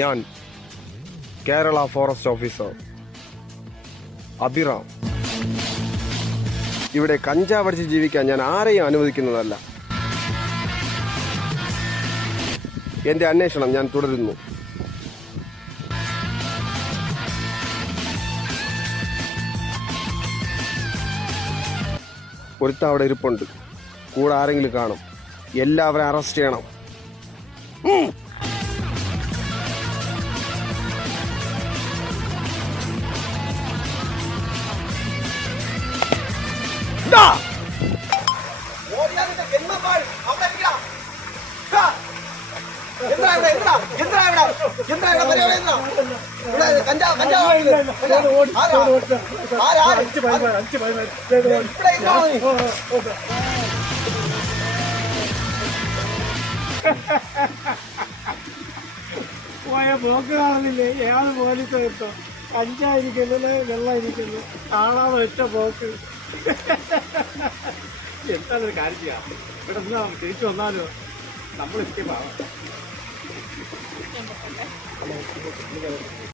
ഞാൻ Kerala forest officer Abhiram. ഇവിടെ കഞ്ചാവ് അടിച്ച് ജീവിക്കാൻ ഞാൻ ആരെയും അനുവദിക്കുന്നതല്ല. എൻ്റെ അന്വേഷണം ഞാൻ തുടരുന്നു. ഒരുത്ത അവിടെ ഇരിപ്പുണ്ട്. കൂടെ ആരെങ്കിലും കാണും. എല്ലാവരും അറസ്റ്റ് ചെയ്യണം. പോയ പോക്ക് കാണുന്നില്ലേ? ഏത് പോലീസ് കിട്ടോ? കഞ്ചായിരിക്കുന്നത്, വെള്ളമായിരിക്കുന്നു, കാണാതെ ഒറ്റ പോക്ക്. എന്താണൊരു കാര്യം ചെയ്യാം. ഇവിടെ എന്താ തിരിച്ചു വന്നാലോ നമ്മൾ എസ്കേപ്പ് ആവാം.